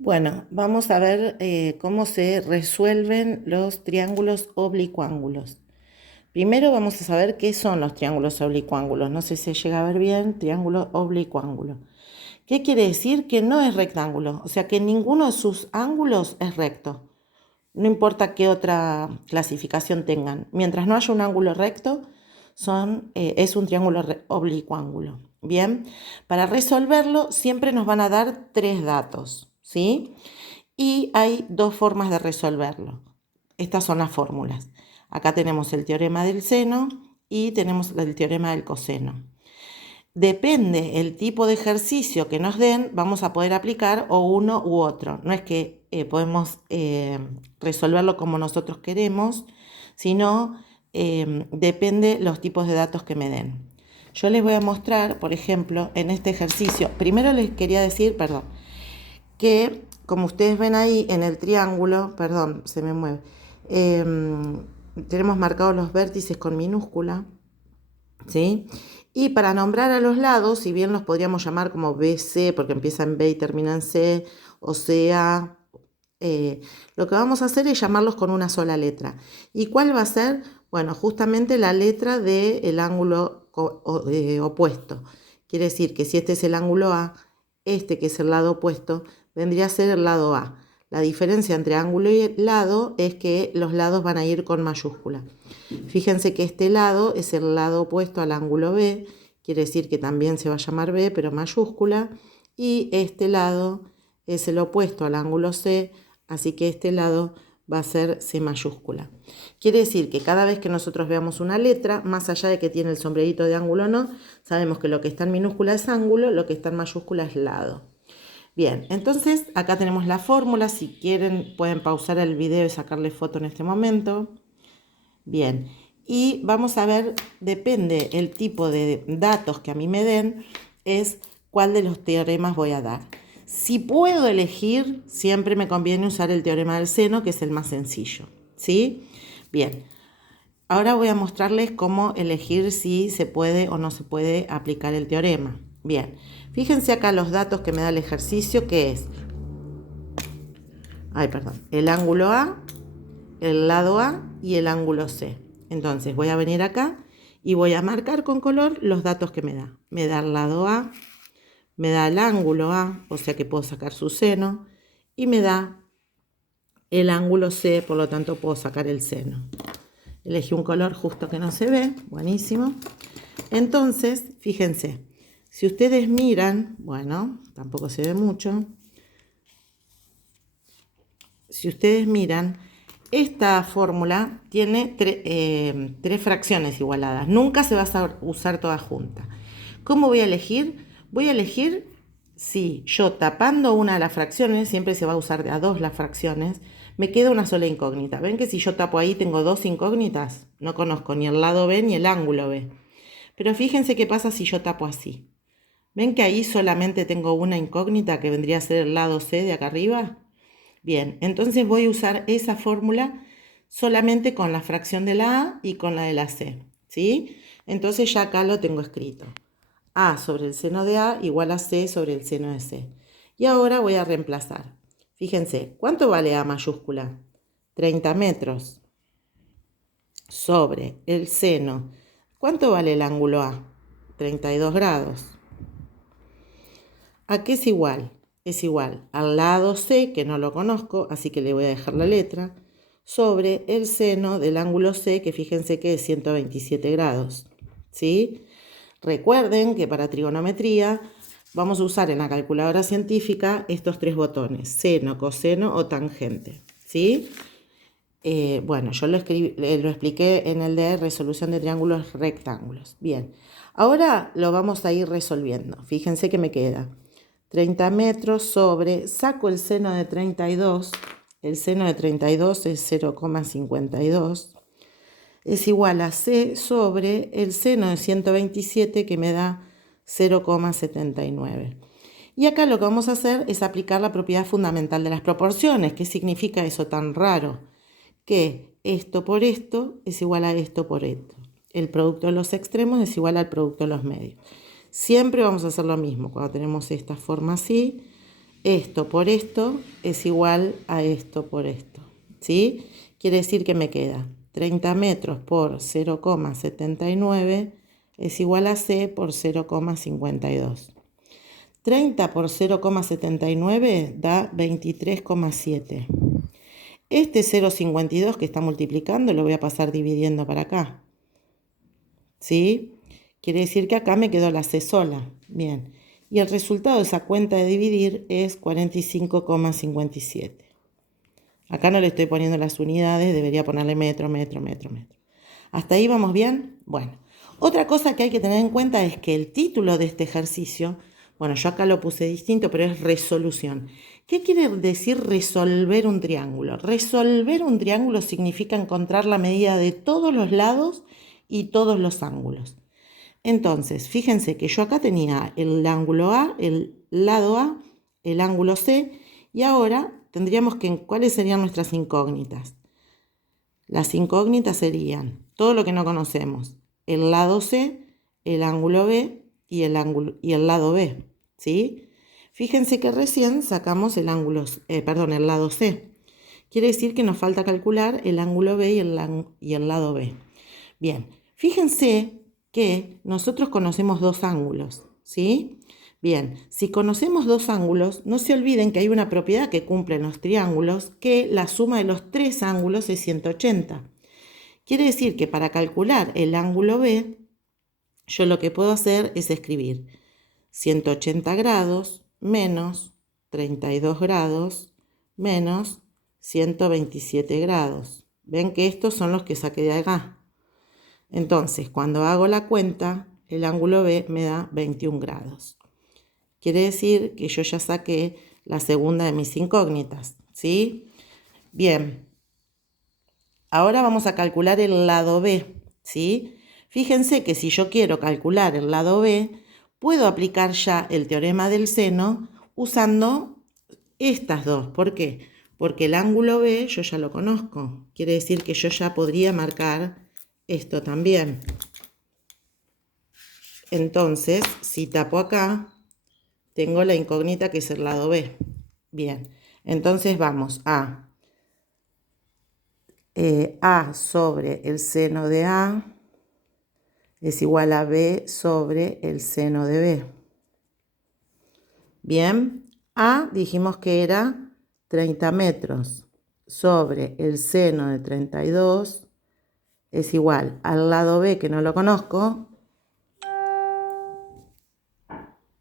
Bueno, vamos a ver cómo se resuelven los triángulos oblicuángulos. Primero vamos a saber qué son los triángulos oblicuángulos. No sé si se llega a ver bien, triángulo oblicuángulo. ¿Qué quiere decir? Que no es rectángulo, o sea que ninguno de sus ángulos es recto. No importa qué otra clasificación tengan. Mientras no haya un ángulo recto, es un triángulo oblicuángulo. Bien, para resolverlo siempre nos van a dar tres datos, ¿sí? Y hay dos formas de resolverlo. Estas son las fórmulas. Acá tenemos el teorema del seno y tenemos el teorema del coseno. Depende el tipo de ejercicio que nos den, vamos a poder aplicar o uno u otro. No es que podemos resolverlo como nosotros queremos, sino depende los tipos de datos que me den. Yo les voy a mostrar, por ejemplo, en este ejercicio. Primero les quería decir, perdón, que como ustedes ven ahí en el triángulo, perdón, se me mueve, tenemos marcados los vértices con minúscula, ¿sí? Y para nombrar a los lados, si bien los podríamos llamar como BC, porque empieza en B y termina en C, o CA, lo que vamos a hacer es llamarlos con una sola letra. ¿Y cuál va a ser? Bueno, justamente la letra del ángulo opuesto. Quiere decir que si este es el ángulo A, este que es el lado opuesto, vendría a ser el lado A. La diferencia entre ángulo y lado es que los lados van a ir con mayúscula. Fíjense que este lado es el lado opuesto al ángulo B, quiere decir que también se va a llamar B, pero mayúscula, y este lado es el opuesto al ángulo C, así que este lado va a ser C mayúscula. Quiere decir que cada vez que nosotros veamos una letra, más allá de que tiene el sombrerito de ángulo o no, sabemos que lo que está en minúscula es ángulo, lo que está en mayúscula es lado. Bien, entonces acá tenemos la fórmula. Si quieren pueden pausar el video y sacarle foto en este momento. Bien, y vamos a ver, depende el tipo de datos que a mí me den, es cuál de los teoremas voy a dar. Si puedo elegir, siempre me conviene usar el teorema del seno, que es el más sencillo, ¿sí? Bien, ahora voy a mostrarles cómo elegir si se puede o no se puede aplicar el teorema. Bien, fíjense acá los datos que me da el ejercicio, que es, el ángulo A, el lado A y el ángulo C. Entonces voy a venir acá y voy a marcar con color los datos que me da. Me da el lado A, me da el ángulo A, o sea que puedo sacar su seno, y me da el ángulo C, por lo tanto puedo sacar el seno. Elegí un color justo que no se ve, buenísimo. Entonces, fíjense, si ustedes miran, bueno, tampoco se ve mucho. Si ustedes miran, esta fórmula tiene tres fracciones igualadas. Nunca se va a usar toda junta. ¿Cómo voy a elegir? Voy a elegir si yo tapando una de las fracciones, siempre se va a usar de a dos las fracciones, me queda una sola incógnita. ¿Ven que si yo tapo ahí tengo dos incógnitas? No conozco ni el lado B ni el ángulo B. Pero fíjense qué pasa si yo tapo así. ¿Ven que ahí solamente tengo una incógnita que vendría a ser el lado C de acá arriba? Bien, entonces voy a usar esa fórmula solamente con la fracción de la A y con la de la C, ¿sí? Entonces ya acá lo tengo escrito. A sobre el seno de A igual a C sobre el seno de C. Y ahora voy a reemplazar. Fíjense, ¿cuánto vale A mayúscula? 30 metros sobre el seno. ¿Cuánto vale el ángulo A? 32 grados. ¿A qué es igual? Es igual al lado C, que no lo conozco, así que le voy a dejar la letra, sobre el seno del ángulo C, que fíjense que es 127 grados. ¿Sí? Recuerden que para trigonometría vamos a usar en la calculadora científica estos tres botones, seno, coseno o tangente. ¿Sí? Bueno, yo lo expliqué en el de resolución de triángulos rectángulos. Bien, ahora lo vamos a ir resolviendo. Fíjense que me queda 30 metros sobre, saco el seno de 32, el seno de 32 es 0,52, es igual a C sobre el seno de 127 que me da 0,79. Y acá lo que vamos a hacer es aplicar la propiedad fundamental de las proporciones. ¿Qué significa eso tan raro? Que esto por esto es igual a esto por esto. El producto de los extremos es igual al producto de los medios. Siempre vamos a hacer lo mismo. Cuando tenemos esta forma así, Esto por esto es igual a esto por esto, ¿sí? Quiere decir que me queda 30 metros por 0,79 es igual a C por 0,52. 30 por 0,79 da 23,7. Este 0,52 que está multiplicando lo voy a pasar dividiendo para acá, ¿sí? Quiere decir que acá me quedó la C sola. Bien. Y el resultado de esa cuenta de dividir es 45,57. Acá no le estoy poniendo las unidades, debería ponerle metro, metro, metro, metro. ¿Hasta ahí vamos bien? Bueno. Otra cosa que hay que tener en cuenta es que el título de este ejercicio, bueno, yo acá lo puse distinto, pero es resolución. ¿Qué quiere decir resolver un triángulo? Resolver un triángulo significa encontrar la medida de todos los lados y todos los ángulos. Entonces, fíjense que yo acá tenía el ángulo A, el lado A, el ángulo C, y ahora tendríamos que, ¿cuáles serían nuestras incógnitas? Las incógnitas serían todo lo que no conocemos, el lado C, el ángulo B y el lado B, ¿sí? Fíjense que recién sacamos el lado C. Quiere decir que nos falta calcular el ángulo B y el lado B. Bien, fíjense que nosotros conocemos dos ángulos, ¿sí? Bien, si conocemos dos ángulos, no se olviden que hay una propiedad que cumplen los triángulos, que la suma de los tres ángulos es 180. Quiere decir que para calcular el ángulo B, yo lo que puedo hacer es escribir 180 grados menos 32 grados menos 127 grados. Ven que estos son los que saqué de acá. Entonces, cuando hago la cuenta, el ángulo B me da 21 grados. Quiere decir que yo ya saqué la segunda de mis incógnitas, ¿sí? Bien, ahora vamos a calcular el lado B, ¿sí? Fíjense que si yo quiero calcular el lado B, puedo aplicar ya el teorema del seno usando estas dos. ¿Por qué? Porque el ángulo B yo ya lo conozco. Quiere decir que yo ya podría marcar esto también. Entonces, si tapo acá, tengo la incógnita que es el lado B. Bien, entonces vamos a A sobre el seno de A es igual a B sobre el seno de B. Bien, A dijimos que era 30 metros sobre el seno de 32 es igual al lado B, que no lo conozco,